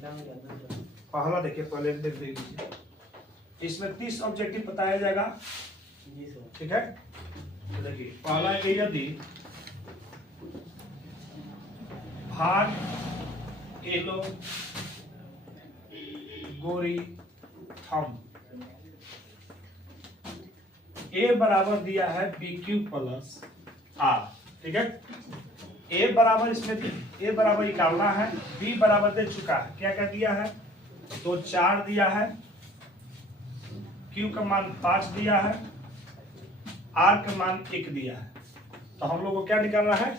पहला देखिए, पहले देख लीजिए, इसमें 30 ऑब्जेक्टिव बताया जाएगा। ठीक है, तो देखिए पहला है कि यदि भाग एलो गोरी थम ए बराबर दिया है बी क्यू प्लस आर। ठीक है, ए बराबर, इसमें ए बराबर निकालना है, बी बराबर दे चुका है, क्या क्या दिया है, तो 4 दिया है, क्यू का मान 5 दिया है, आर का मान 1 दिया है। तो हम लोग को क्या निकालना है,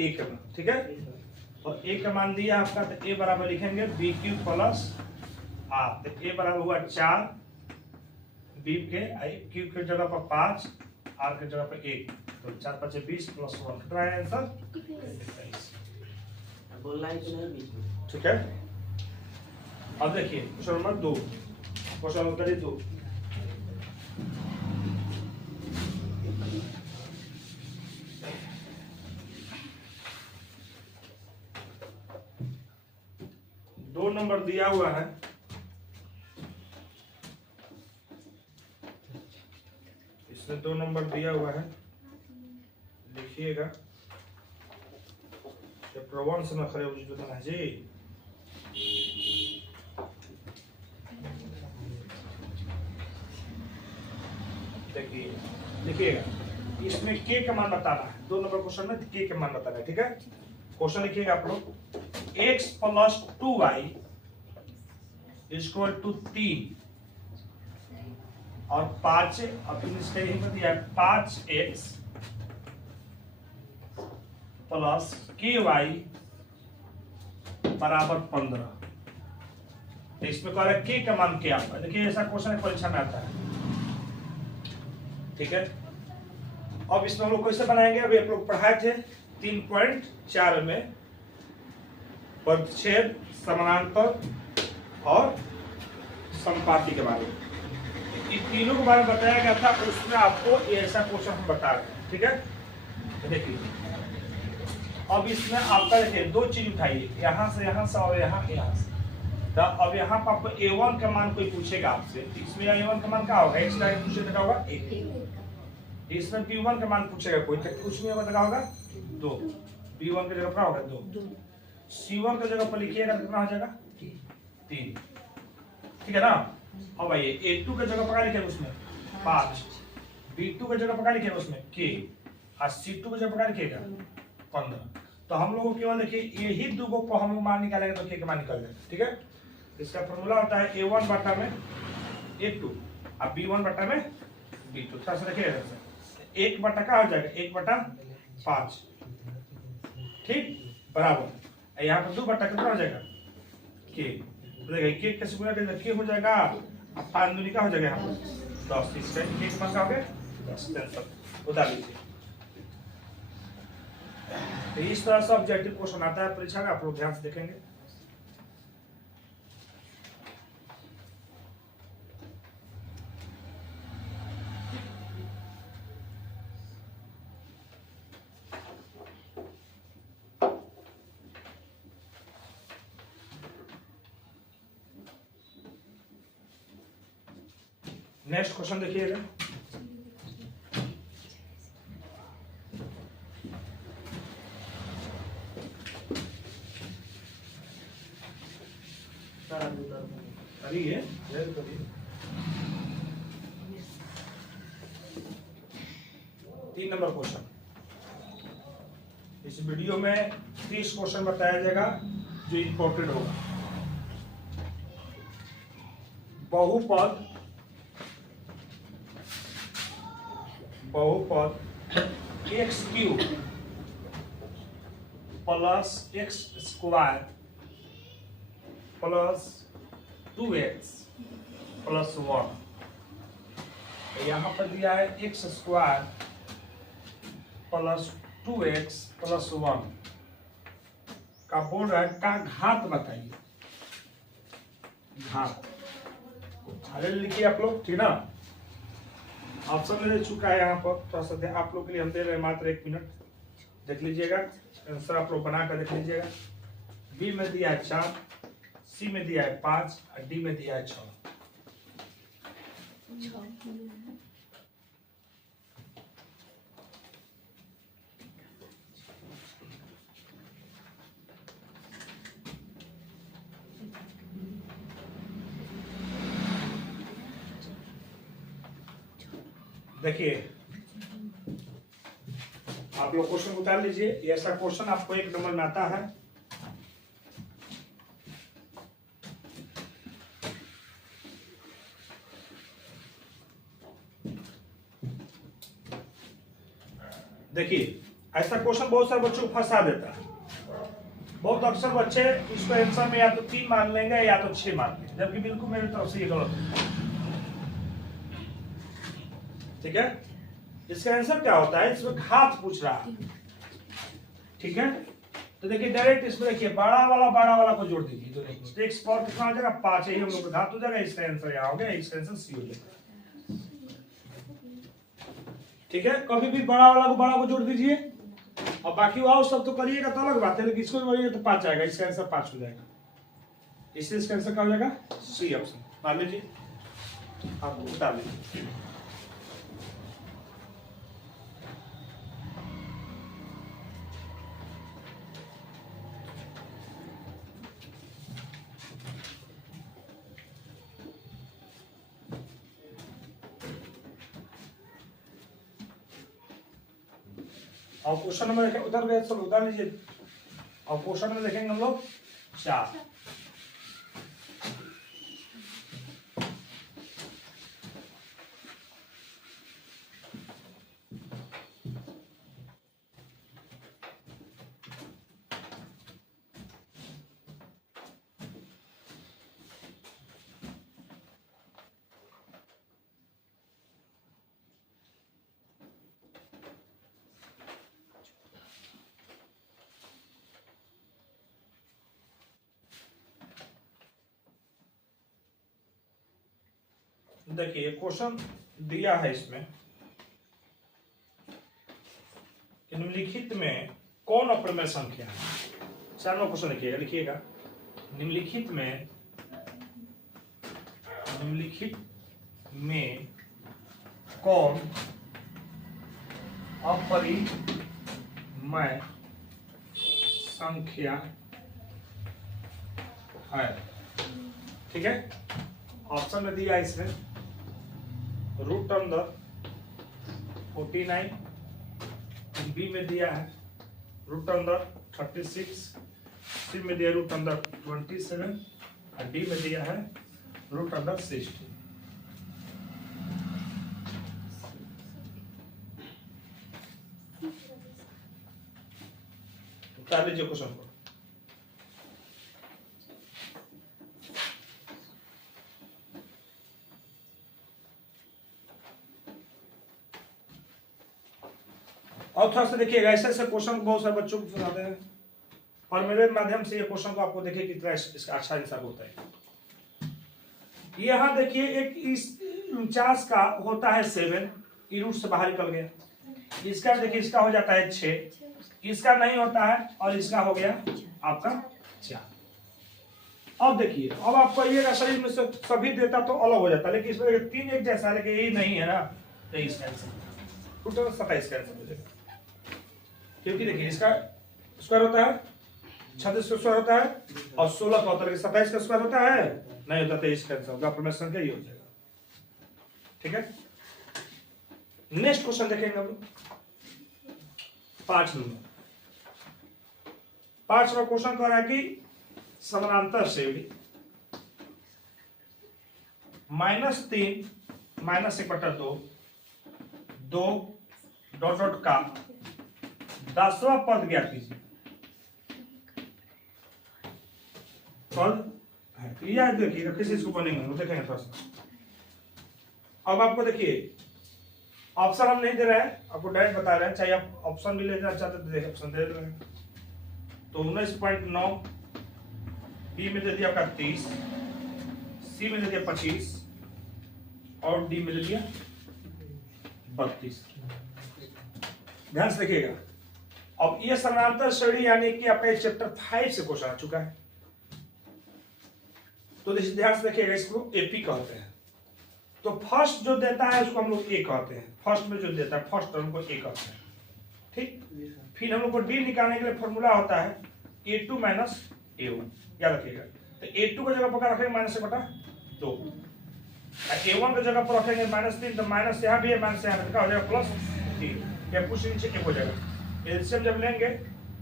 ए का मान। ठीक है, तो ए का मान दिया आपका, तो ए बराबर लिखेंगे बी क्यू प्लस आर। तो ए बराबर हुआ 4, बी के क्यू के जगह पर 5, आर के जगह पर 1, तो 4 5 20 प्लस 1 कितना है आंसर, 21। ठीक है, अब देखिए क्वेश्चन नंबर 2, क्वेश्चन नंबर 2, दो नंबर दिया हुआ है, इसमें 2 नंबर दिया हुआ है, लिखिएगा, प्रवन से न खड़े बताना है जी। देखिए लिखिएगा, इसमें के का मान बताना है, 2 नंबर क्वेश्चन में के का मान बताना है। ठीक है, क्वेश्चन लिखिएगा आप लोग, x plus 2y equal to 3 और 5, अब इसका यही में दिया है 5x प्लस ky बराबर 15। तो इसमें कह रहा है के का मान क्या होगा, देखिए ऐसा क्वेश्चन परीक्षा में आता है। ठीक है, अब इसमें हम लोग कैसे बनाएंगे, अभी आप लोग पढ़ाए थे 3.4 में परिच्छेद, समानांतर और समपाती के बारे में, इन तीनों के बारे में बताया गया था, उसमें आपको ऐसा क्वेश्चन हम बता रहे हैं। ठीक है, देखिए अब इसमें आपका देखिए 2 चीज उठाइए, यहाँ से और यहाँ से। तो अब यहाँ पर आपको a1 का मान कोई पूछेगा आपसे, इसमें a1 का मान क्या होगा, x डायरेक्ट पूछे तो क्या होगा 1, इसमें b1 का मान पूछेगा कोई, तो कुछ नहीं होगा, तो क्या होगा 2, b1 की जगह क्या होगा 2, c1 की जगह पर लिखिएगा कितना हो जाएगा 3। ठीक है ना, अब आइए a2 की जगह पर लिखिएगा उसमें 5, b2 की जगह पर लिखिएगा उसमें k, और c2 की जगह पर लिखिएगा 15। तो हम लोगों केवल देखिए यही 2 को हम लोग मान निकालेंगे तो k का मान निकल जाएगा। ठीक है, इसका फॉर्मूला होता है a1 बटा में a2 और b1 बटा में b2। थोड़ा सा देखिएगा, 1 बटा क्या हो जाएगा 1 बटा 5, ठीक, बराबर यहाँ पर 2 बटा कितना हो जाएगा k, देखिए k कैसे गुना करेंगे, k हो जाएगा, अब 5 दूनी का हो जाएगा यहाँ पर 10, इसका k का मान क्या हो गया 10, टेंशन बता लीजिए। तो इस तरह से ऑब्जेक्टिव क्वेश्चन आता है परीक्षा में, आप लोग ध्यान से देखेंगे। नेक्स्ट क्वेश्चन देखिएगा, करिए 3 नंबर क्वेश्चन। इस वीडियो में 30 क्वेश्चन बताया जाएगा जो इंपॉर्टेंट होगा। बहुपद x cube plus x square plus 2x plus 1, यहाँ पर दिया है x square plus 2x plus 1 का बोल रहा है का घात बताइए, घात लिखिए आप लोग, ठीक ना। ऑप्शन दे चुका है यहाँ पर, थोड़ा सा आप लोग के लिए हम दे रहे हैं मात्र 1 मिनट, देख लीजिएगा आंसर आप लोग बना कर देख लीजिएगा। बी में दिया है 4, सी में दिया है 5 और डी में दिया है 6। देखिए आप लोग क्वेश्चन उतार लीजिए। ऐसा क्वेश्चन आपको 1 नंबर में आता है। देखिए ऐसा क्वेश्चन बहुत सारे बच्चों को फंसा देता है। बहुत अक्सर बच्चे इसको आंसर में या तो 3 मान लेंगे या तो 6 मान लेंगे, जबकि बिल्कुल मेरी तरफ से ये गलत है। ठीक है, इसका आंसर क्या होता है, इसमें घात पूछ रहा है। ठीक है, तो देखिए डायरेक्ट इसमें देखिए बड़ा वाला को जोड़ दीजिए। तो देखिए x पावर कितना हो जाएगा 5 है, हम लोग का घात हो जाएगा। इसका आंसर यहाँ हो गया, इसका आंसर सी हो जाएगा। ठीक है, कभी भी बड़ा को जोड़ दीजिए और बाकी वाव सब तो करिएगा तो अलग बात है, लेकिन इसको जोड़िए तो 5 आएगा। इसका आंसर 5 हो जाएगा। इससे इसका आंसर क्या हो जाएगा, सी ऑप्शन। मान लीजिए आप उतार लीजिए। और क्वेश्चन नंबर देखें, उधर गए सब उतार लीजिए। और क्वेश्चन में देखेंगे हम लोग 4। देखिए क्वेश्चन दिया है इसमें कि निम्नलिखित में कौन अप्रमेय संख्या है। 4 नंबर क्वेश्चन लिखिएगा। निम्नलिखित में कौन अपरिमेय संख्या है। ठीक है, ऑप्शन में दिया इसमें √49, बी में दिया है √36, सी में दिया √27 और डी में दिया है √60। उतार लीजिए क्वेश्चन को। और थोड़ा सा देखिएगा, ऐसे क्वेश्चन बहुत सारे बच्चों को सुनाते हैं और मेरे माध्यम से ये क्वेश्चन को आपको देखिए कितना इसका अच्छा आंसर होता है। यहाँ देखिए एक इस 49 का होता है 7, ये रूट से बाहर निकल गया। इसका देखिए इसका हो जाता है 6, इसका नहीं होता है और इसका हो गया आपका 4। अब देखिए अब आपको ये शरीर में से सभी देता तो अलग हो जाता, लेकिन इसमें 3 एक जैसा है, लेकिन यही नहीं है ना, तो इसका आंसर टोटल 27 का आंसर हो जाएगा। क्योंकि देखिए इसका स्क्वायर होता है 36 का स्क्वायर होता है और 16 का होता है, 27 का स्क्वायर होता है नहीं होता, 23 का आंसर होगा। अप्रमेय संख्या ये हो जाएगा। ठीक है, नेक्स्ट क्वेश्चन देखेंगे हम लोग 5 नंबर। 5 नंबर क्वेश्चन कह रहा है कि समानांतर श्रेणी -3 -1/2 2 डॉट डॉट का 10वां पद ज्ञात कीजिए। पद याद देखिए किसी इसको बनेंगे वो देखेंगे थोड़ा सा। अब आपको देखिए ऑप्शन हम नहीं दे रहे हैं, आपको डायरेक्ट बता रहे हैं। चाहे आप ऑप्शन भी लेना चाहते तो देखिए ऑप्शन दे रहे हैं। तो 19.9, बी में दे दिया आपका 30, सी में दे दिया 25 और डी में दे दिया 32। ध्यान से देखिएगा। अब ये समानांतर श्रेणी यानी कि आपका चैप्टर 5 से क्वेश्चन आ चुका है। तो ध्यान से देखिएगा, इसको एपी कहते हैं। तो फर्स्ट जो देता है उसको हम लोग ए कहते हैं, फर्स्ट में जो देता है फर्स्ट टर्म को ए कहते हैं, ठीक। फिर हम लोग को डी निकालने के लिए फॉर्मूला होता है A2 माइनस A1, याद रखिएगा। तो A2 की जगह पर रखेंगे -1/2, A1 की जगह पर रखेंगे -3, तो माइनस यहाँ भी है, माइनस यहाँ हो जाएगा +3, या कुछ नीचे एक हो जाएगा। एलसीएम जब लेंगे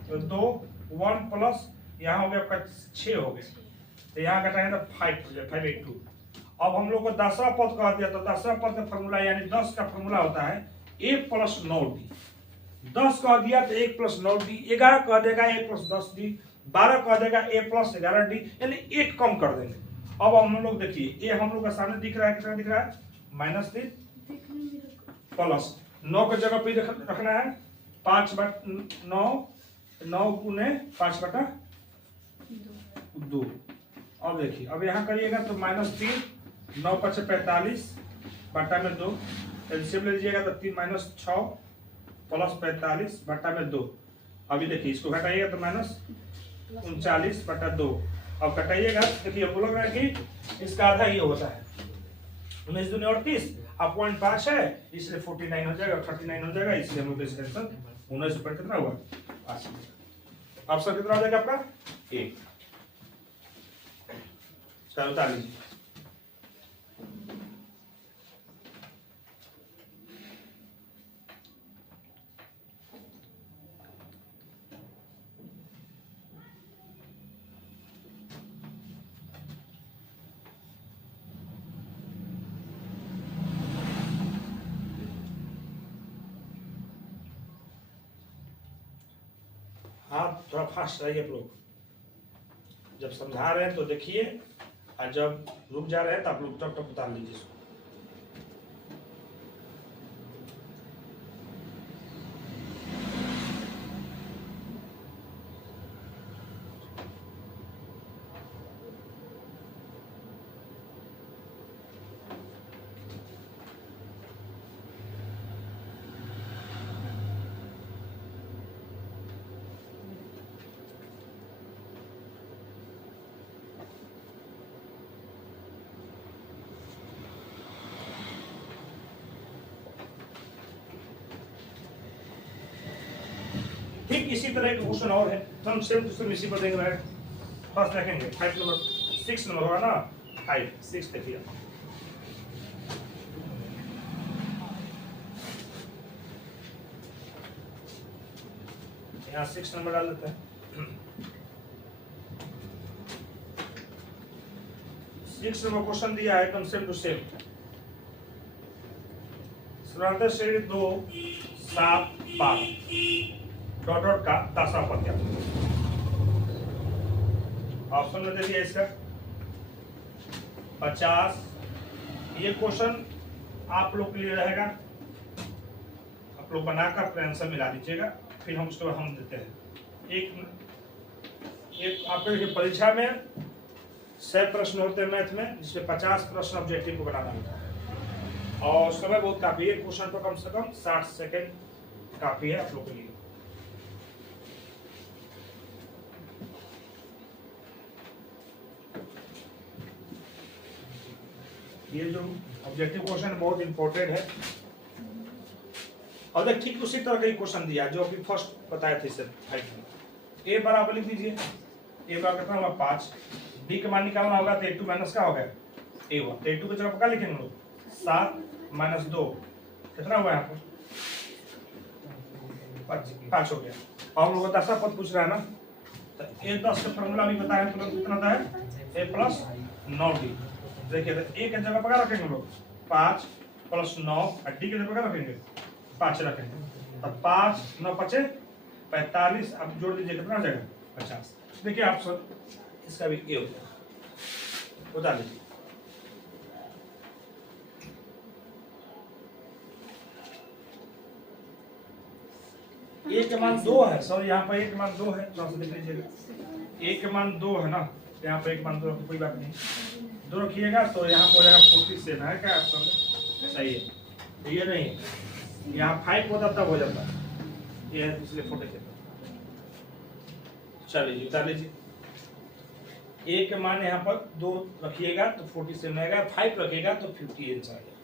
तो 2 1 प्लस यहाँ हो गया आपका 6 हो गया, तो यहाँ घटाएंगे तो 5 हो जाएगा, 5/2। अब हम लोग को 10वां पद कह दिया, तो 10वां पद का फॉर्मूला यानी 10 का फॉर्मूला होता है A + 9D। 10 कह दिया तो 1 + 9D, 11 कह देगा A + 10D, 12 कह देगा A + 11D, यानी 1 कम कर देंगे। अब हम लोग देखिए ए हम लोग का सामने दिख रहा है, कितना दिख रहा है -3 प्लस 9 की जगह पे रखना है 5/9, 9 गुने 5/2। अब देखिए, अब यहाँ करिएगा तो -3, 9 × 5 = 45 बटा में 2, एलसीएम ले लीजिएगा तो 3 - 6 प्लस 45 बटा में 2। अभी देखिए इसको घटाइएगा तो -39/2। अब घटाइएगा, देखिए बोल रहा है कि इसका आधा ये होता है 19 दूनी 38, अब 0.5 है इसलिए 49 हो जाएगा, 39 हो जाएगा, इसलिए हम लोग इसका आंसर 19 पर कितना हुआ 80। ऑप्शन कितना हो जाएगा आपका 1। चलो उतार लीजिए। हाँ, थोड़ा फास्ट रहिए आप लोग, जब समझा रहे हैं तो देखिए, और जब रुक जा रहे हैं तो आप लोग टप टप उतार लीजिए। ठीक इसी तरह का क्वेश्चन और है, तो हम सेम टू सेम इसी पर देंगे। फर्स्ट देखेंगे 5 नंबर 6 नंबर होगा ना, 5 6 देखिए। यहाँ 6 नंबर डाल देते हैं। 6 नंबर क्वेश्चन दिया है एकदम सेम टू सेम, श्रेणी 2 7 12 डॉट डॉट का 10वां पद क्या ऑप्शन में दे दिया इसका 50। ये क्वेश्चन आप लोग के लिए रहेगा, आप लोग बनाकर अपने आंसर मिला दीजिएगा, फिर हम उसके बाद हम देते हैं। एक आपके परीक्षा में 100 प्रश्न होते हैं मैथ में, जिसमें 50 प्रश्न ऑब्जेक्टिव को बनाना होता है, और समय बहुत काफी है। क्वेश्चन पर कम से कम 60 सेकेंड काफी है आप लोग के लिए। ये जो ऑब्जेक्टिव क्वेश्चन बहुत इंपॉर्टेंट है, और ठीक उसी तरह का क्वेश्चन दिया जो अभी फर्स्ट बताए थे सर। ए बराबर लिख दीजिए, ए बराबर कितना होगा 5, डी का मान निकालना होगा तो A2 माइनस का होगा A1, तो A2 की जगह क्या लिखेंगे लोग 7 - 2 कितना हुआ यहाँ पर 5 हो गया। और हम लोग को 10वां पद पूछ रहा है ना, तो A10 का फॉर्मूला भी बताया तो कितना होता है A + 9D। देखिए तो ए की जगह पर रखेंगे लोग 5 + 9, और डी की जगह पर रखेंगे 5 रखेंगे, तब 5 9 × 5 = 45। अब जोड़ दीजिए कितना हो जाएगा 50। देखिए आप सर इसका भी ए हो जाएगा, बता लीजिए। ए के मान 2 है, सॉरी यहाँ पर ए के मान 2 है, थोड़ा सा देख लीजिएगा। ए के मान 2 है ना, यहाँ पर एक मान 2 कोई बात नहीं, 2 रखिएगा तो यहाँ पर हो जाएगा 47 है क्या ऑप्शन में सही है। ये नहीं, यहाँ 5 होता तब हो जाता है, ये इसलिए 47। चलिए बता लीजिए। ए के मान यहाँ पर 2 रखिएगा तो 47 आएगा, 5 रखिएगा तो 50 आंसर आएगा।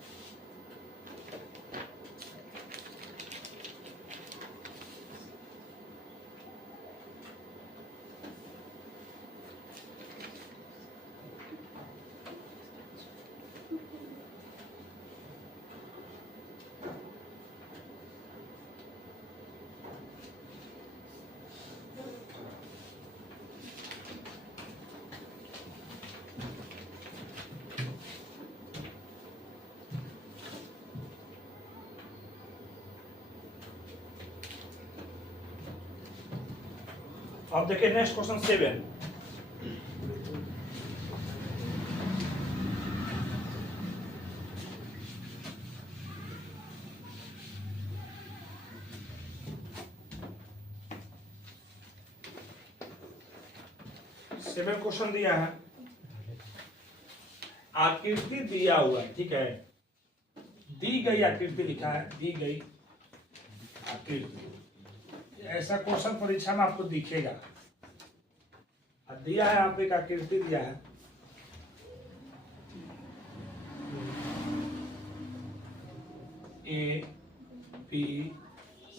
अब देखिए नेक्स्ट क्वेश्चन 7। सेवन क्वेश्चन दिया है, आकृति दिया हुआ है, ठीक है, दी गई आकृति लिखा है, दी गई आकृति। ऐसा क्वेश्चन परीक्षा में आपको दिखेगा। दिया है, आप एक आकृति दिया है, ए बी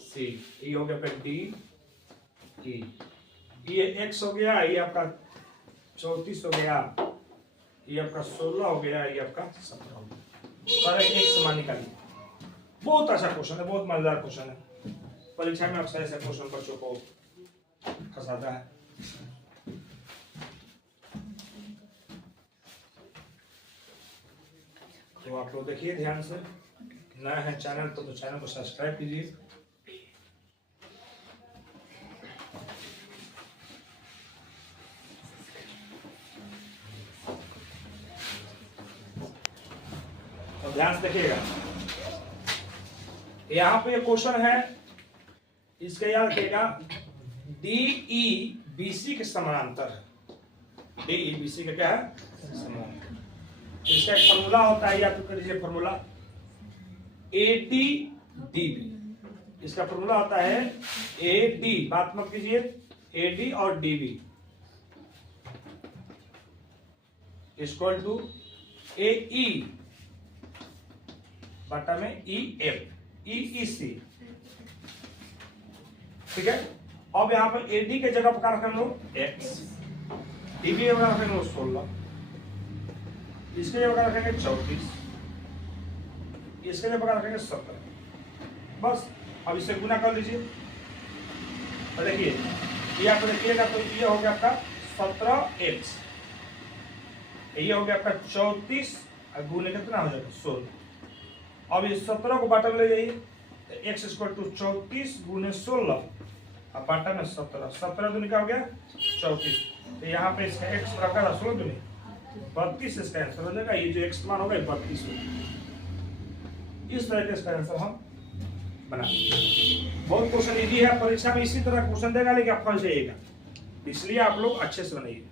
सी, ये हो गया फिर डी ई, ये एक्स हो गया, ये आपका 34 हो गया, ये आपका 16 हो गया, ये आपका 17 हो गया। और एक समान निकालिए। बहुत अच्छा क्वेश्चन है, बहुत मजेदार क्वेश्चन है। परीक्षा में अक्सर ऐसे क्वेश्चन बच्चों को फंसाता है। तो आप लोग देखिए ध्यान से, नया है चैनल तो चैनल को सब्सक्राइब कीजिए। तो ध्यान से देखिएगा, यहाँ पे क्वेश्चन है, इसका याद रखिएगा, DE BC के समानांतर है। DE BC का क्या है? समानांतर। इसका एक फॉर्मूला होता है, या तो कर लीजिए फॉर्मूला AD DB। इसका फॉर्मूला होता है AD, बात मत कीजिए, AD और DB इक्वल टू AE बटा में EF EEC, ठीक है। अब यहाँ पर AD के जगह पर रखें हम लोग X, DB के जगह रखेंगे 16, इसके जगह रखेंगे 34, इसके जगह रखेंगे 17। बस अब इसे गुना कर लीजिए। तो देखिए ये आप देखिएगा तो ये हो गया आपका 17x, ये हो गया आपका 34 और गुने कितना हो जाएगा 16। अब इस 17 को बाटा में ले जाइए, तो x इक्वल टू 34 गुने 16 और बाटा में 17, 17 दूनी का हो गया 34। तो यहाँ पे इसका x रखा था 16 दूनी 32, इसका आंसर हो जाएगा। ये जो x मान होगा 32 होगा। इस तरह के इसका आंसर हम बना। बहुत क्वेश्चन इजी है, परीक्षा में इसी तरह क्वेश्चन देगा, लेकिन आप फंस जाइएगा, इसलिए आप लोग अच्छे से बनाइए।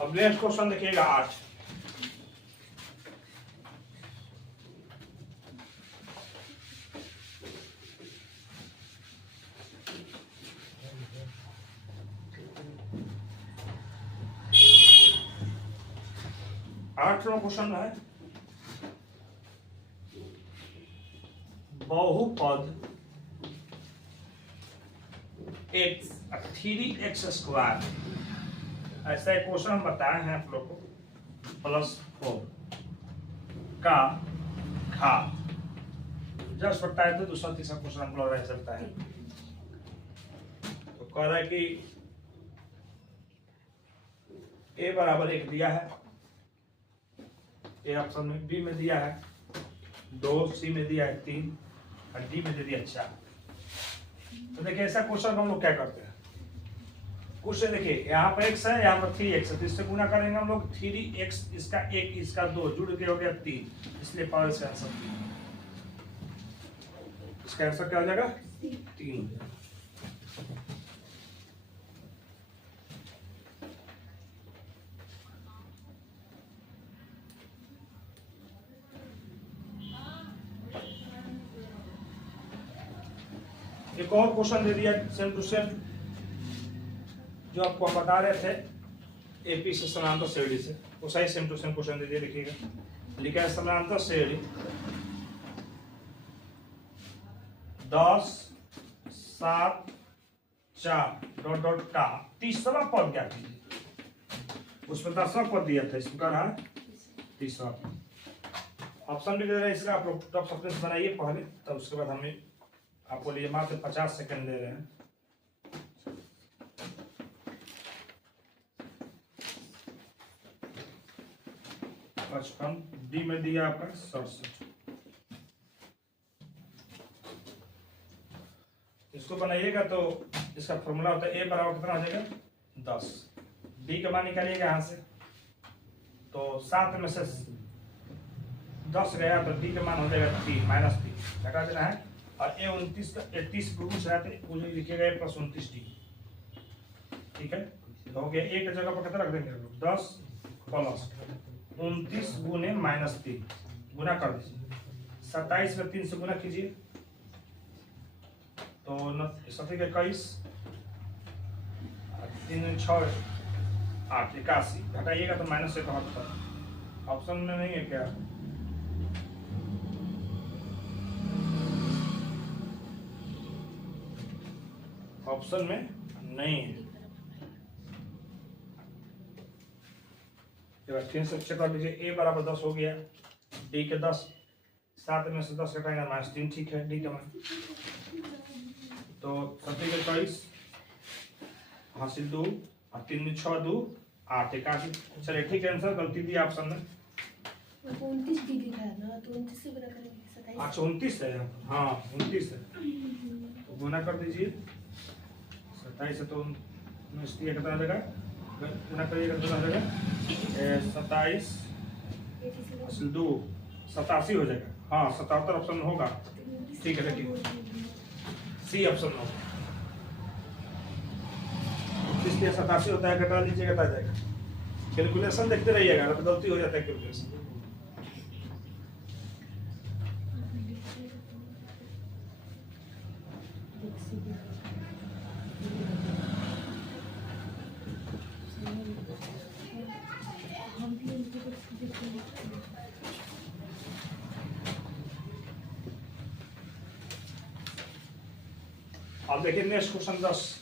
अब नेक्स्ट क्वेश्चन देखिएगा 8। आठवां क्वेश्चन है, बहुपद x 3x², ऐसा एक क्वेश्चन हम बताए हैं आप लोग को, +4 का घात। जस्ट बताए थे, दूसरा तीसरा क्वेश्चन हम लोग रह सकता है। तो कह रहा है कि a बराबर 1 दिया है, ए ऑप्शन में, बी में दिया है 2, सी में दिया है 3 और डी में दे दिया 4। तो देखिए ऐसा क्वेश्चन हम लोग क्या करते हैं, क्वेश्चन देखिए, यहाँ पर x है, यहाँ पर 3x है, तो इससे गुना करेंगे हम लोग 3x, इसका 1 इसका 2 जुड़ के हो गया 3, इसलिए पावर इसका आंसर 3। इसका आंसर क्या हो जाएगा 3 हो जाएगा। एक और क्वेश्चन दे दिया सेम टू सेम, जो आपको हम बता रहे थे एपी से समानांतर श्रेणी से, वो सही सेम टू सेम क्वेश्चन दे दिया। देखिएगा लिखा है समानांतर श्रेणी 10 7 4 डॉट डॉट का 30वां पद क्या कीजिए। उसमें 10वां पद दिया था, इसमें कहा 30वां पद। ऑप्शन भी दे रहे हैं इसका, आप लोग टॉप सप्रेस बनाइए पहले, तब उसके बाद हमें आपको लिए मात्र 50 सेकंड दे रहे हैं। पचपन डी में दिया आपका 67। इसको बनाइएगा तो इसका फॉर्मूला होता है ए बराबर कितना हो जाएगा 10। डी का मान निकालिएगा यहाँ से, तो 7 में से 10 गया तो डी का मान हो जाएगा 3 -3 लगा देना है। और ए 29 का 31 गुणुश रहते मुझे लिखिएगा प्लस 29 डी, ठीक है। तो हो गया एक जगह पर कितना रख देंगे 10 प्लस 29 गुने -3 गुना कर दीजिए। 27 में 3 से गुना कीजिए तो 21 3 6 8 81 घटाइएगा तो -71। ऑप्शन में नहीं है क्या? ऑप्शन में नहीं है। फिर से चेक कर लीजिए, ए बराबर 10 हो गया, डी के 10, 7 में से 10 घटाएंगे -3, ठीक है डी का मान। तो 27 हासिल 2 और 3 में 6 2 8 81। चलिए ठीक है, आंसर गलती दी ऑप्शन में 29 डी लिखा है ना, तो 29 से गुना करेंगे 27। अच्छा 29 है, हाँ 29 है, तो गुना कर दीजिए 27 से, तो 29 कितना हो जाएगा, गुना करिएगा कितना हो जाएगा 27 हासिल 2 87 हो जाएगा। हाँ 77 ऑप्शन में होगा, ठीक है देखिए सी ऑप्शन में होगा। 87 होता है, घटा लीजिएगा घटा जाएगा। कैलकुलेशन देखते रहिएगा, तो गलती हो जाता है कैलकुलेशन। अब देखिए नेक्स्ट क्वेश्चन 10।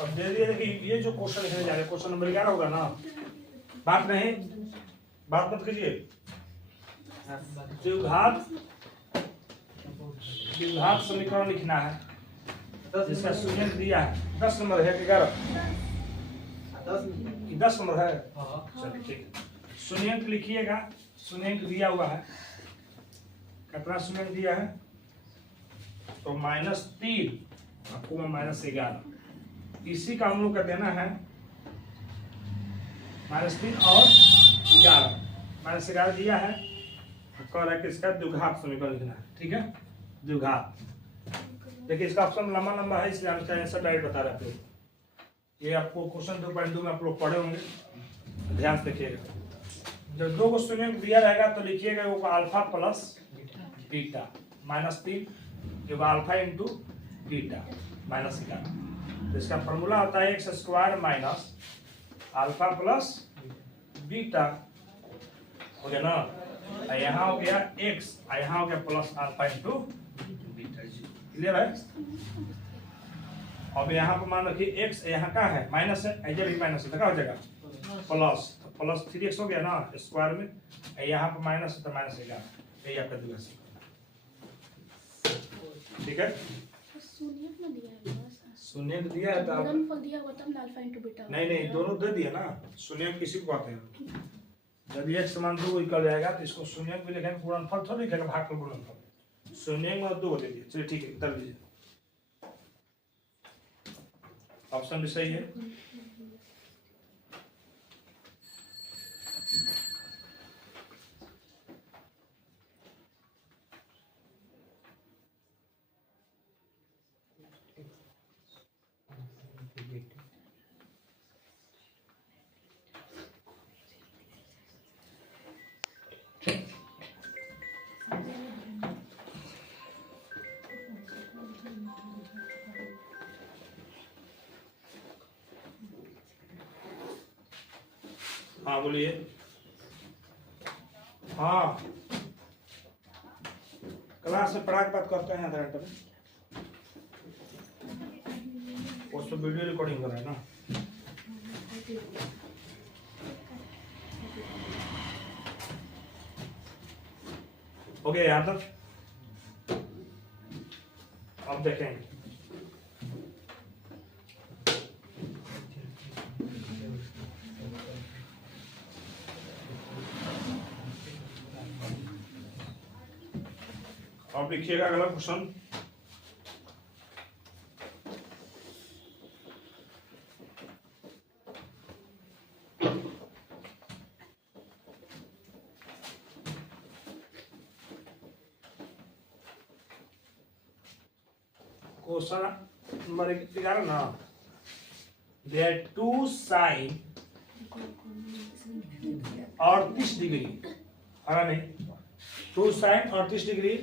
अब दे दिए देखिए, ये जो क्वेश्चन लिखने जा रहे हैं क्वेश्चन नंबर 11 होगा ना, बात नहीं बात मत कीजिए। द्विघात समीकरण लिखना है, जिसका शून्यंक दिया है 10 नंबर है 11 10 नंबर है। चलिए ठीक है, शून्यंक लिखिएगा। शून्यंक दिया हुआ है, कितना शून्यंक दिया है तो -3 आपको -11, इसी का हम लोग का देना है -3 और 11, -11 दिया है, कह रहा है कि इसका द्विघात समीकरण लिखना है, ठीक है द्विघात। देखिए इसका ऑप्शन लंबा लंबा है, इसलिए हम चाहे आंसर डायरेक्ट बता रहे थे। ये आपको क्वेश्चन 2.2 में आप लोग पढ़े होंगे, ध्यान से देखिएगा। जब 2 को शून्यंक दिया रहेगा तो लिखिएगा वो अल्फा प्लस बीटा -3 जो अल्फा इंटू बीटा -11। तो इसका फॉर्मूला होता है x² minus alpha plus beta, हो गया ना। यहाँ हो गया x, यहाँ हो गया plus alpha into beta. Clear है? अब यहाँ पर मान रखिए x यहाँ का है माइनस है, इधर भी माइनस है, क्या हो जाएगा प्लस। प्लस 3x हो गया ना स्क्वायर में, यहाँ पर माइनस है तो माइनस है, यही आपका दिवस। ठीक है, शून्य में दिया है बस। शून्य दिया है तो आप गुणनफल दिया हुआ तब अल्फा इनटू बीटा। नहीं दोनों दे दिया ना, शून्य किसी को कहते हैं। जब x समान 2 निकल जाएगा तो इसको शून्य भी लिखेंगे, गुणनफल थोड़ी लिखेंगे, भाग का गुणनफल। शून्य में 2 दे दिए, चलिए ठीक है, कर लीजिए। ऑप्शन भी सही है। हाँ बोलिए। हाँ क्लास में पढ़ा के बात करते हैं आधा घंटे में, उसमें वीडियो रिकॉर्डिंग कर रहा है ना। हो गया यहाँ तक, अब देखेंगे। अब लिखिएगा अगला क्वेश्चन। क्वेश्चन नंबर 11 ना, देयर टू साइन 38 डिग्री, है नहीं, 2 साइन 38 डिग्री,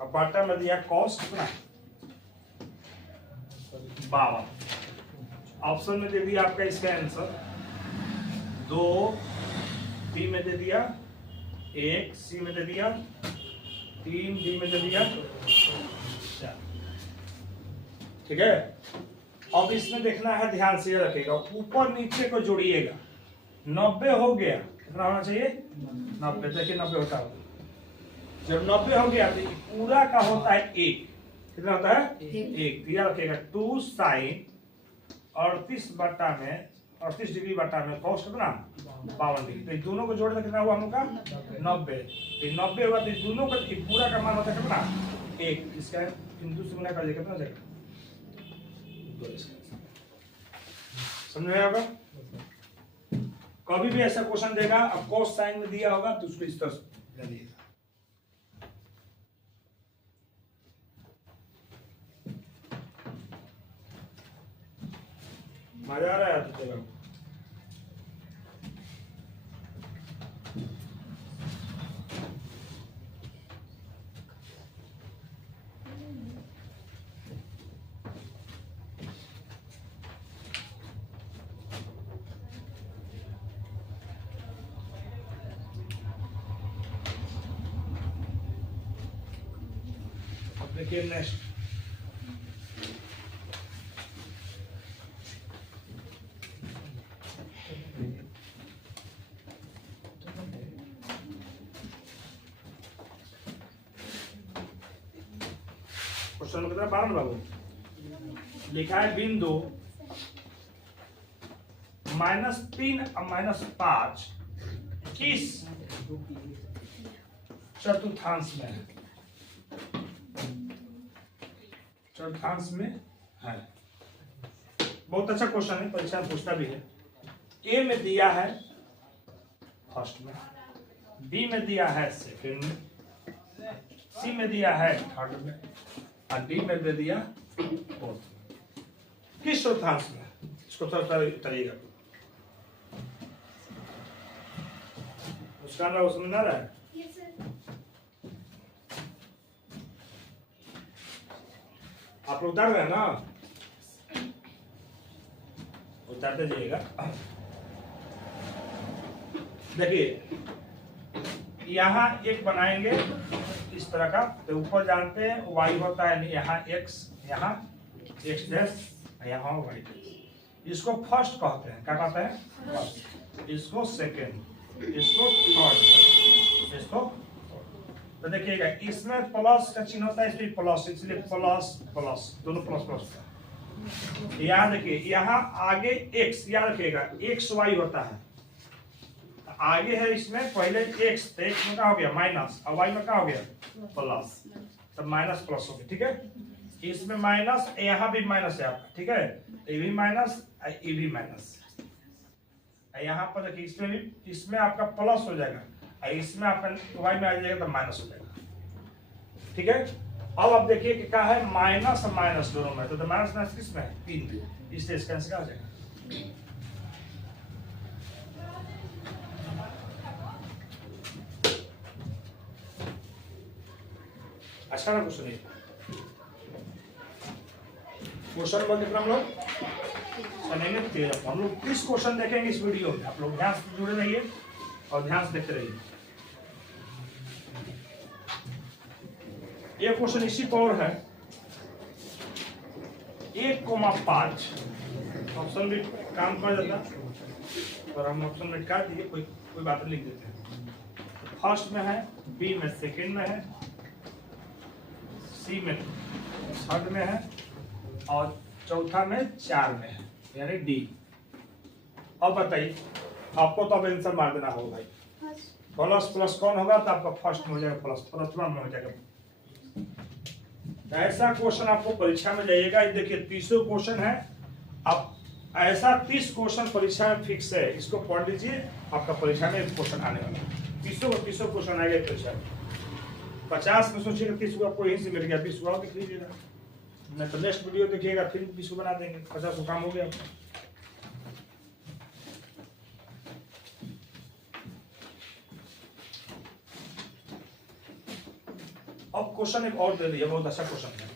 अब बटा में दिया कॉस कितना 52। ऑप्शन में दे दिया आपका इसका आंसर 2, बी में दे दिया 1, सी में दे दिया 3, डी में दे दिया 4। ठीक है, अब इसमें देखना है, ध्यान से रखिएगा, ऊपर नीचे को जोड़िएगा। 90 हो गया, कितना होना चाहिए 90, देखिए 90 होता है। जब 90 हो गया तो पूरा का होता है 1, कितना होता है 1। तो याद रखिएगा 2 साइन 38 बटा में 38 डिग्री बटा में कॉस कितना 52 डिग्री। तो इन दोनों को जोड़े तो कितना हुआ हम लोग का 90। तो 90 होगा तो दोनों का पूरा का मान होता है कितना 1। इसका बिंदु से गुना कर कितना हो जाएगा 2। समझ में आएगा। कभी भी ऐसा क्वेश्चन देगा, अब कॉस साइन में दिया होगा तो उसको इस तरह से दिएगा। मजा आ रहा है तो देगा। देखिए नेक्स्ट, क्वेश्चन कितना 12 बाबू लिखा है, बिंदु -3 और -5 किस चतुर्थांश में है? चतुर्थांश में है। बहुत अच्छा क्वेश्चन है, परीक्षा में पूछता भी है। ए में दिया है फर्स्ट में, बी में दिया है सेकंड में, सी में दिया है थर्ड में, और डी में दे दिया फोर्थ में। किस चतुर्थांश में? इसको थोड़ा तरीका उसका नाम समझ आ रहा है। आप लोग उतार रहे हैं ना, उतारते जाइएगा। देखिए यहाँ एक बनाएंगे इस तरह का, तो ऊपर जानते हैं y होता है यहाँ x, यहाँ x डैश, यहाँ y डैश। इसको फर्स्ट कहते हैं, क्या कहते हैं फर्स्ट, इसको सेकेंड। इसको थर्ड, इसको। तो देखिएगा इसमें प्लस का चिन्ह होता है, इसमें प्लस, इसलिए प्लस प्लस दोनों प्लस प्लस। याद रखिए यहाँ आगे x, याद रखिएगा एक्स वाई होता है, आगे है इसमें पहले x, तो x में क्या हो गया माइनस, और y में क्या हो गया प्लस, तो माइनस प्लस हो गया। ठीक है, इसमें माइनस, यहाँ भी माइनस है आपका, ठीक है, ये भी माइनस, ये भी माइनस, यहाँ पर देखिए इसमें भी, इसमें आपका प्लस हो जाएगा, इसमें आपका y में आ जाएगा तो माइनस हो जाएगा। ठीक है, अब आप देखिए कि क्या है माइनस और माइनस दोनों में, तो माइनस माइनस किस में है 3 में, इसलिए इसका आंसर क्या हो जाएगा। अच्छा ना क्वेश्चन, क्वेश्चन नंबर कितना हम लोग सुनेंगे 13। हम लोग 30 क्वेश्चन देखेंगे इस वीडियो में, आप लोग ध्यान से जुड़े रहिए और ध्यान से देखते रहिए। ये क्वेश्चन इसी पर है 1,5 ऑप्शन भी काम कर जाता, और हम ऑप्शन में काट दिए, कोई बात नहीं, लिख देते हैं। फर्स्ट में है, बी में सेकंड में है, सी में थर्ड में है, और चौथा में 4 में है, यानी डी। अब बताइए, आपको तो अब आंसर मार देना होगा भाई। प्लस प्लस कौन होगा, तो आपका फर्स्ट में हो जाएगा प्लस, प्रथमा में हो जाएगा। ऐसा क्वेश्चन आपको परीक्षा में जाइएगा, देखिए 30 क्वेश्चन है, अब ऐसा 30 क्वेश्चन परीक्षा में फिक्स है, इसको पढ़ लीजिए, आपका परीक्षा में क्वेश्चन आने वाला है। 30 क्वेश्चन आएगा परीक्षा में। 50 में सोचिएगा 30 को आपको यहीं से मिल गया, 20 को देख लीजिएगा, नहीं तो नेक्स्ट वीडियो देखिएगा, फिर 20 को बना देंगे, 50 को काम हो गया। अब क्वेश्चन एक और दे दिया, बहुत अच्छा क्वेश्चन है।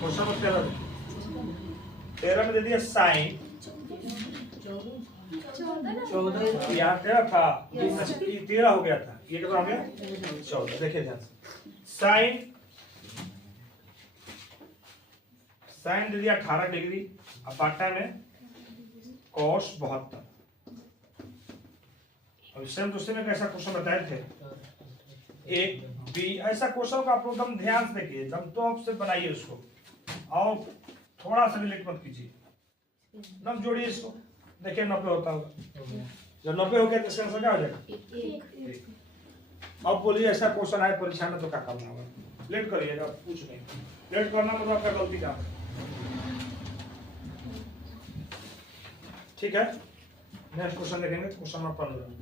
क्वेश्चन नंबर 13 में दे दिया साइन, 14 यहाँ 13 था, 13 हो गया था, ये कितना हो गया 14। देखिए ध्यान से, साइन दे दिया 18 डिग्री, अब बाटा में cos 72। अब सेम दूसरे में कैसा क्वेश्चन बताए थे, एक बी, ऐसा क्वेश्चन का आप लोग एकदम ध्यान से देखिए, एकदम तो आपसे बनाइए उसको, और थोड़ा सा रिलेट मत कीजिए, एकदम जोड़िए इसको, देखिए 90 होता होगा, जब 90 हो गया तो इसका आंसर क्या हो जाएगा। अब बोलिए ऐसा क्वेश्चन आए परीक्षा में तो क्या करना होगा, लेट करिएगा, कुछ नहीं, लेट करना मतलब आपका गलती का। ठीक है, नेक्स्ट क्वेश्चन देखेंगे, क्वेश्चन नंबर 15।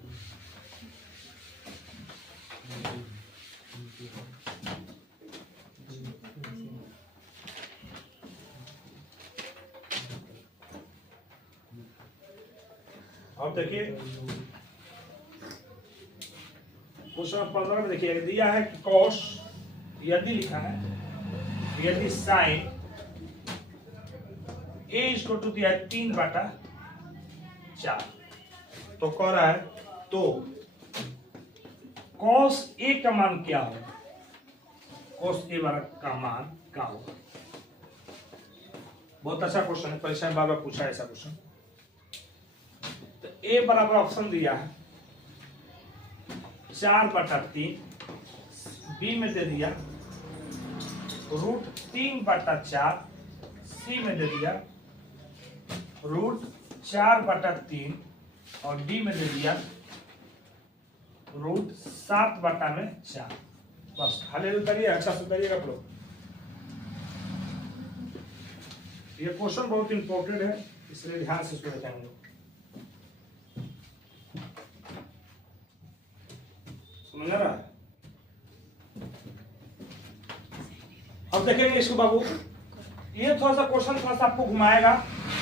अब देखिए क्वेश्चन नंबर 15 में देखिए दिया है कि कॉस, यदि लिखा है, यदि साइन ए इसको टू दिया है 3/4, तो कह रहा है तो कॉस ए का मान क्या होगा, कॉस ए का मान क्या होगा। बहुत अच्छा क्वेश्चन है, परीक्षा में बार बार पूछा है ऐसा क्वेश्चन। तो ए बराबर ऑप्शन दिया है 4/3, बी में दे दिया √3/4, सी में दे दिया √4/3, और डी में दे दिया √7/4। बस खाली उतरिए, अच्छा से उतरिएगा आप लोग। ये क्वेश्चन बहुत इंपॉर्टेंट है, इसलिए ध्यान से इसको देखेंगे लोग, समझ रहा है। अब देखेंगे इसको बाबू, ये थोड़ा सा क्वेश्चन थोड़ा सा आपको घुमाएगा,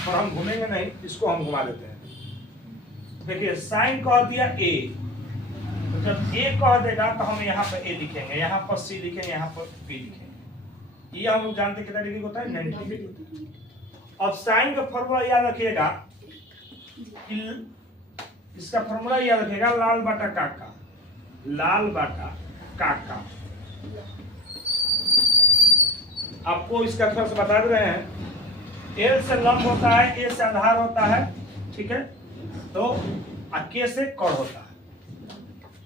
और हम घूमेंगे नहीं, इसको हम घुमा देते हैं। देखिए साइन कह दिया ए, तो जब ए कह देगा तो हम यहाँ पर ए लिखेंगे, यहाँ पर सी लिखेंगे, यहाँ पर बी लिखेंगे। ये हम लोग जानते कितना डिग्री होता है 90 डिग्री। अब साइन का फॉर्मूला याद रखिएगा, इसका फॉर्मूला याद रखेगा, लाल बाटा काका, लाल बाटा काका। आपको इसका थोड़ा सा बता दे रहे हैं, एल से लंब होता है, ए से आधार होता है, ठीक है, तो के से कड़ होता है।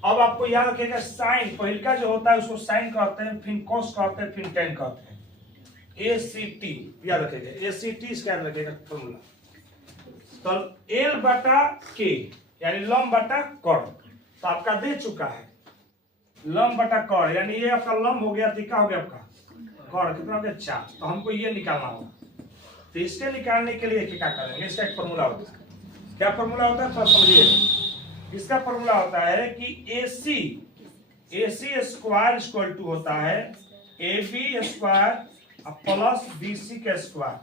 अब आपको याद रखिएगा, साइन पहले का जो होता है उसको साइन कहते हैं, फिर कॉस कहते हैं, फिर टेन कहते हैं। ए सी टी याद रखेगा, ए सी टी इसका याद रखेगा फॉर्मूला। तो एल बटा के यानी लंब बटा कड़, तो आपका दे चुका है लंब बटा कड़, यानी ये आपका लंब हो गया, टिका हो गया आपका कड़, कितना हो गया 4। तो हमको ये निकालना होगा, तो इसके निकालने के लिए क्या करेंगे, इसका एक फॉर्मूला होता है। क्या फॉर्मूला होता है, थोड़ा समझिए। इसका फॉर्मूला होता है कि AC स्क्वायर इक्वल टू होता है AB स्क्वायर प्लस BC का स्क्वायर।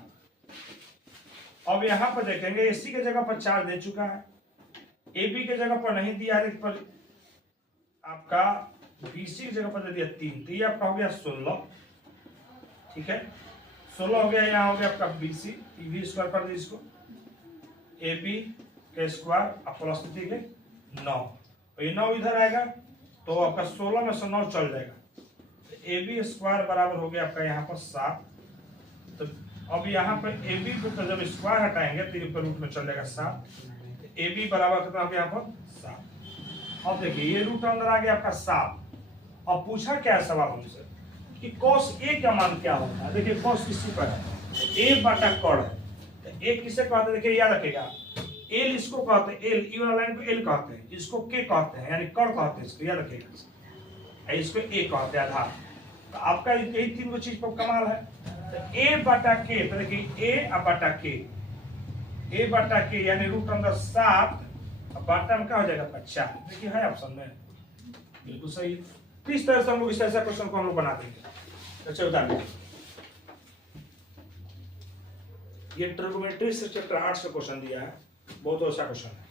अब यहाँ पर देखेंगे, AC के जगह पर 4 दे चुका है, AB के जगह पर नहीं दिया है, पर आपका BC की जगह पर दे दिया 3, तो ये आपका हो गया 16, ठीक है, 16 हो गया। यहाँ हो गया आपका BC, B स्क्वायर कर दी इसको, AB के स्क्वायर प्लस 9, तो ये 9 इधर आएगा, तो आपका 16 में से 9 चल जाएगा, तो AB स्क्वायर बराबर हो गया आपका यहाँ पर 7। तो अब यहाँ पर AB को तो जब स्क्वायर हटाएंगे तो ये रूट में चल जाएगा 7, तो AB बराबर कितना हो गया यहाँ पर 7। अब देखिए ये रूट अंदर आ गया आपका 7। अब पूछा क्या है सवाल हमसे कि cos A का मान क्या होता है। देखिए cos किसी पर है, A बटा कड़ है, तो A किसे कहते हैं, देखिए याद रखेगा, एल इसको कहते हैं, एल ई वाला लाइन को एल कहते हैं, इसको के कहते हैं, यानी कड़ कहते हैं, इसको याद रखेगा, इसको ए कहते हैं आधार। तो आपका यही 3 चीज पर कमाल है। तो ए बटा के, तो देखिए ए बटा के, ए बटा के यानी रूट अंदर 7, बटा में क्या हो जाएगा 50। देखिए है ऑप्शन में, बिल्कुल सही। तो इस तरह से हम लोग इस ऐसा क्वेश्चन को हम लोग बना देंगे। अच्छा बता दें, ये ट्रिग्नोमेट्री से चैप्टर 8 से क्वेश्चन दिया है, बहुत अच्छा क्वेश्चन है।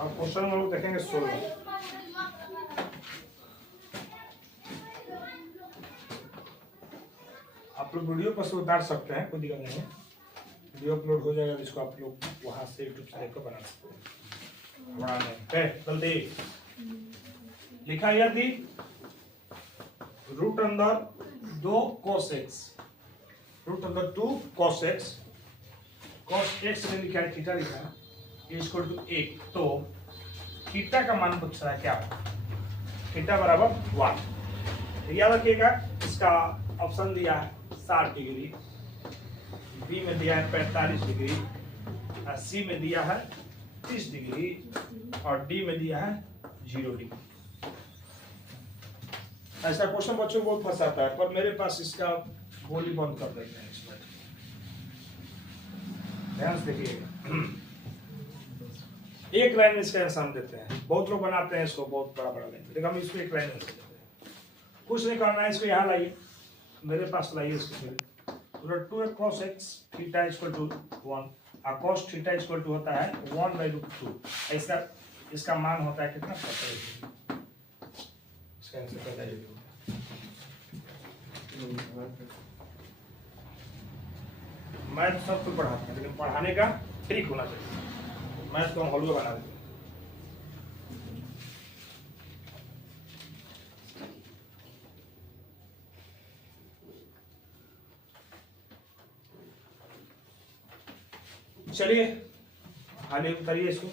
अब क्वेश्चन हम लोग देखेंगे 16। आप लोग वीडियो पर से उतार सकते हैं, कोई दिक्कत नहीं है, वीडियो अपलोड हो जाएगा, जिसको आप लोग वहां से यूट्यूब से देखकर बना सकते हैं। जल्दी लिखा यदि रूट अंदर 2 cos x, रूट अंदर 2 cos x, cos x ने लिखा है, थीटा लिखा है, इक्वल टू 1, तो थीटा का मान पूछ रहा है क्या, थीटा बराबर 1। याद रखिएगा, इसका ऑप्शन दिया है 60 डिग्री, बी में दिया है 45 डिग्री, और सी में दिया है 30 डिग्री, और डी में दिया है 0 डिग्री। ऐसा क्वेश्चन बच्चों को बहुत फंसाता है, पर मेरे पास इसका गोली बंद कर देते हैं। इसमें ध्यान से देखिएगा, एक लाइन में इसका आंसर देते हैं, बहुत लोग बनाते हैं इसको बहुत बड़ा बड़ा लाइन, लेकिन हम इसको एक लाइन में देते हैं। कुछ नहीं करना है, इसको यहाँ लाइए, मेरे पास लाइए इसको। Root 2 cos x theta equal to 1, और cos थीटा इक्वल टू होता है 1/√2। इसका मान होता है कितना, 17। कैंसिल कर जाइए। मैथ सब कुछ पढ़ाते हैं, लेकिन पढ़ाने का ठीक होना चाहिए। मैथ को हम हलवा बना देते हैं। चलिए आगे करिए इसको।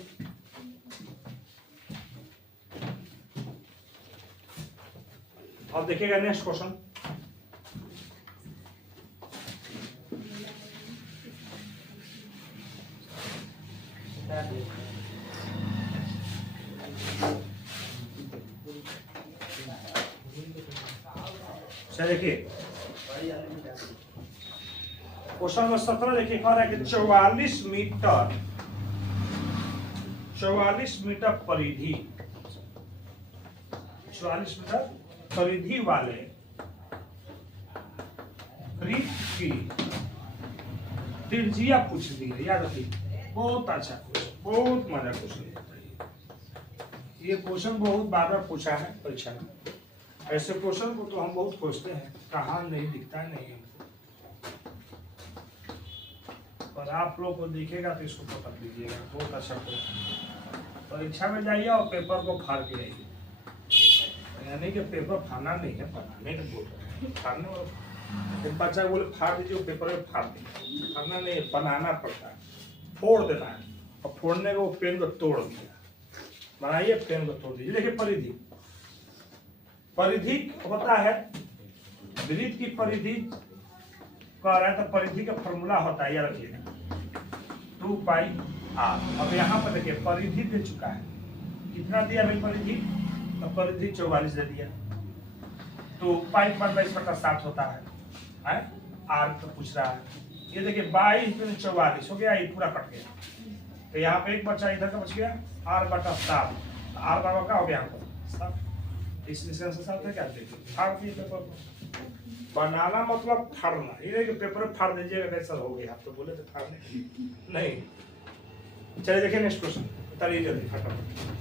अब देखिएगा नेक्स्ट क्वेश्चन। देखिए क्वेश्चन नंबर 17 देखिए कह रहा है कि 44 मीटर परिधि, 44 मीटर परिधि वाले वृत्त की त्रिज्या पूछ दी है। याद रखिए, बहुत अच्छा क्वेश्चन, बहुत मजा क्वेश्चन। ये क्वेश्चन बहुत बार बार पूछा है परीक्षा में। ऐसे क्वेश्चन को तो हम बहुत खोजते हैं, कहाँ नहीं दिखता नहीं हमको, पर आप लोग को दिखेगा तो इसको पकड़ लीजिएगा। बहुत अच्छा क्वेश्चन। परीक्षा में जाइए और पेपर को फाड़ के आइए। यानी कि पेपर फाड़ना नहीं है, बनाने का बोल रहे हैं। फाड़ने वाला बच्चा बोले फाड़ दीजिए, पेपर में फाड़ दीजिए। फाड़ना नहीं है, बनाना पड़ता है, फोड़ देना है। और फोड़ने को पेन को तोड़ दिया, बनाइए पेन को तोड़ दीजिए। देखिए परिधि, परिधि होता है वृत्त की परिधि कह रहा है, तो परिधि का फॉर्मूला होता है, याद रखिएगा 2 पाई r। अब यहाँ पर देखिए परिधि दे चुका है, कितना दिया भाई परिधि, तो परिधि 44 दे दिया। तो पाई 22/7 होता है r तो पूछ रहा है। ये देखिए 22 44 हो गया, ये पूरा कट गया। तो यहाँ पे एक बच्चा इधर का बच गया, r/7। r बाबा का हो गया यहाँ पर 7। इस निशान से साथ है क्या, देखिए फाड़ दिए पेपर को। बनाना मतलब फाड़ना, ये कि पेपर में फाड़ दीजिएगा कैसा हो गया। आप तो बोले थे फाड़ने नहीं। चलिए देखिए नेक्स्ट क्वेश्चन, बताइए जल्दी फटाफट।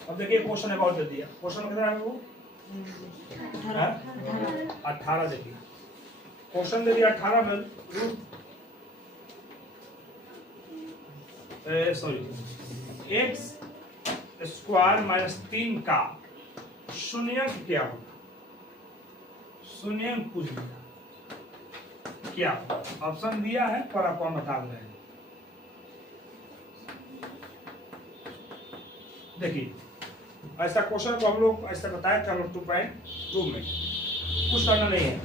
अब देखिए क्वेश्चन अबाउट दे दिया। क्वेश्चन कितना है वो 18। देखिए क्वेश्चन दे दिया 18 में x² - 3 का शून्यंक क्या होगा। शून्यंक पूछ दिया, क्या ऑप्शन दिया है पर आप बता रहे हैं। देखिए ऐसा क्वेश्चन को हम लोग ऐसा बताया था 2.2 में, कुछ करना नहीं है।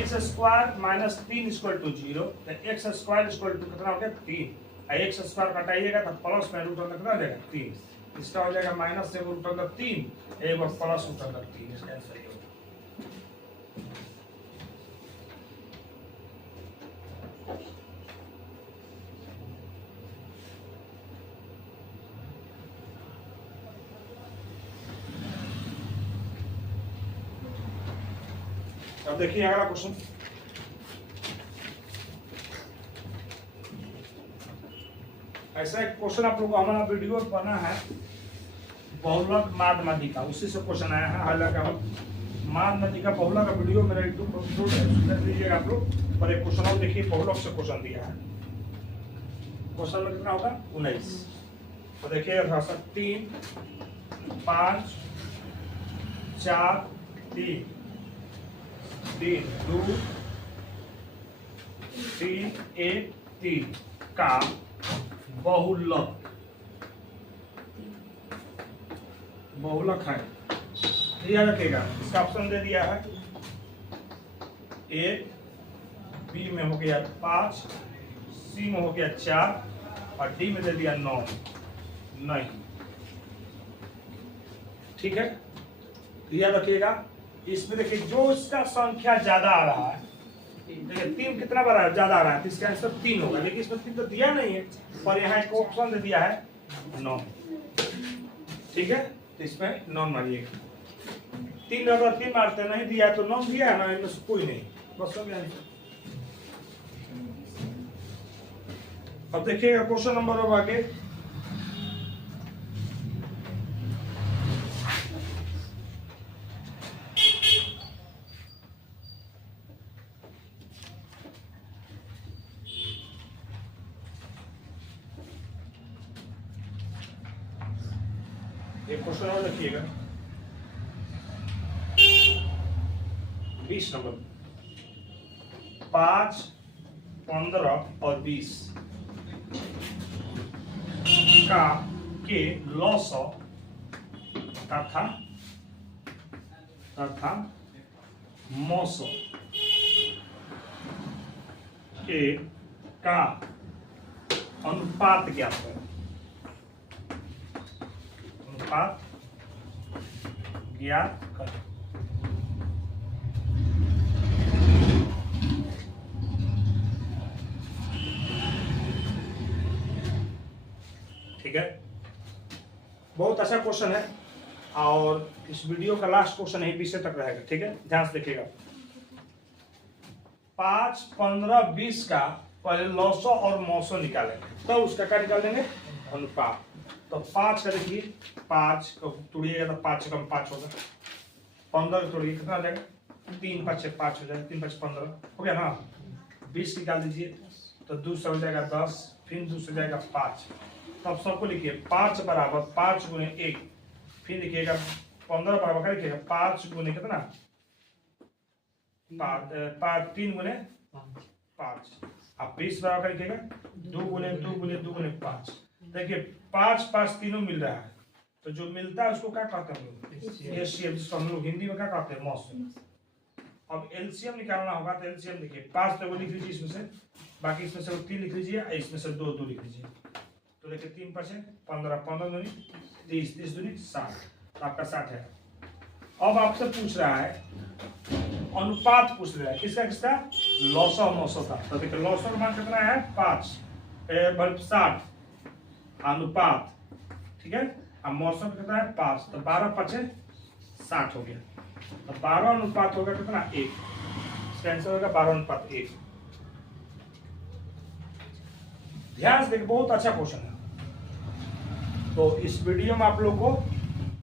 x² - 3 = 0, तो x² कितना हो गया 3। x² कटाइएगा तो प्लस में √3 कितना हो जाएगा 3। इसका हो जाएगा माइनस से √3, एक बार प्लस √3। इसका आंसर ये होगा। अब देखिए अगला क्वेश्चन। ऐसा एक क्वेश्चन आप लोगों को हमारा वीडियो बना है बहुलक माध्यमिका, उसी से क्वेश्चन आया है। हालांकि हम माध्यमिका बहुलक का वीडियो मेरा यूट्यूब पर अपलोड है, देख लीजिएगा आप लोग। पर एक क्वेश्चन और देखिए, बहुलक से क्वेश्चन दिया है। क्वेश्चन में कितना होगा 19। तो देखिए 3 5 4 3 3 2 CA3 का बहुलक है। याद रखिएगा, इसका ऑप्शन दे दिया है A, B में हो गया 5, C में हो गया 4 और D में दे दिया 9 नहीं। ठीक है, याद रखिएगा। इसमें देखिए जो इसका संख्या ज्यादा आ रहा है, देखिए 3 कितना बड़ा ज्यादा आ रहा है, तो इसका आंसर 3 होगा, लेकिन इसमें 3 तो दिया नहीं है, पर यहाँ एक ऑप्शन दे दिया है 9। ठीक है, तो इसमें 9 मारिएगा। 3 अगर 3 मारते नहीं दिया तो 9 दिया है ना, इनमें से कोई नहीं, बस हो गया। अब देखिएगा क्वेश्चन नंबर अब आगे। एक क्वेश्चन और लिखिएगा 20 नंबर। 5, 15 और 20 का के लॉसो तथा मौसो के का अनुपात ज्ञात है। अनुपात ज्ञात कर। ठीक है, बहुत अच्छा क्वेश्चन है और इस वीडियो का लास्ट क्वेश्चन यही विषय तक रहेगा। ठीक है, ध्यान से देखिएगा। 5, 15, 20 का पहले लॉसो और मौसो निकालेंगे, तो उसका क्या निकालेंगे? अनुपात। तो 5 का देखिए, 5 को तोड़िएगा तो 5 से कम 5 होगा। 15 को तोड़िए कितना आ जाएगा? 3 5 6 5 हो जाएगा, 3 5 15 हो गया ना। 20 निकाल दीजिए तो 2 से हो जाएगा 10, फिर 2 से जाएगा 5। तो अब सबको लिखिए 5 बराबर 5 गुने 1, फिर लिखिएगा 15 बराबर क्या लिखिएगा? 5 गुने कितना? 3 गुने 5। अब 20 बराबर क्या लिखिएगा? 2 गुने 2 गुने 2 गुने 5। देखिए 5 5 तीनों मिल रहा है, तो जो मिलता है उसको क्या कहते हैं हम लोग? एलसीएम, जिसको हम लोग हिंदी में क्या कहते हैं? मौसम। अब एलसीएम निकालना होगा तो एलसीएम देखिए 5 तो लिख लीजिए इसमें से, बाकी इसमें से 3 लिख लीजिए, इसमें से 2 लिख लीजिए। तो देखिए 3 5 15, 15 दूनी 30, 30 दूनी 60, तो आपका 60 है। अब आपसे पूछ रहा है अनुपात, पूछ रहा है किसका किसका? लॉसो और मौसो का। तो देखिए लॉसो का मान कितना है? 5 60 अनुपात। ठीक है, अब मौसम कितना है? 5, तो 12 5 60 हो गया। तो 12 अनुपात होगा कितना? 1। इसका आंसर होगा 12 अनुपात 1। ध्यान से देखिए, बहुत अच्छा क्वेश्चन है। तो इस वीडियो में आप लोग को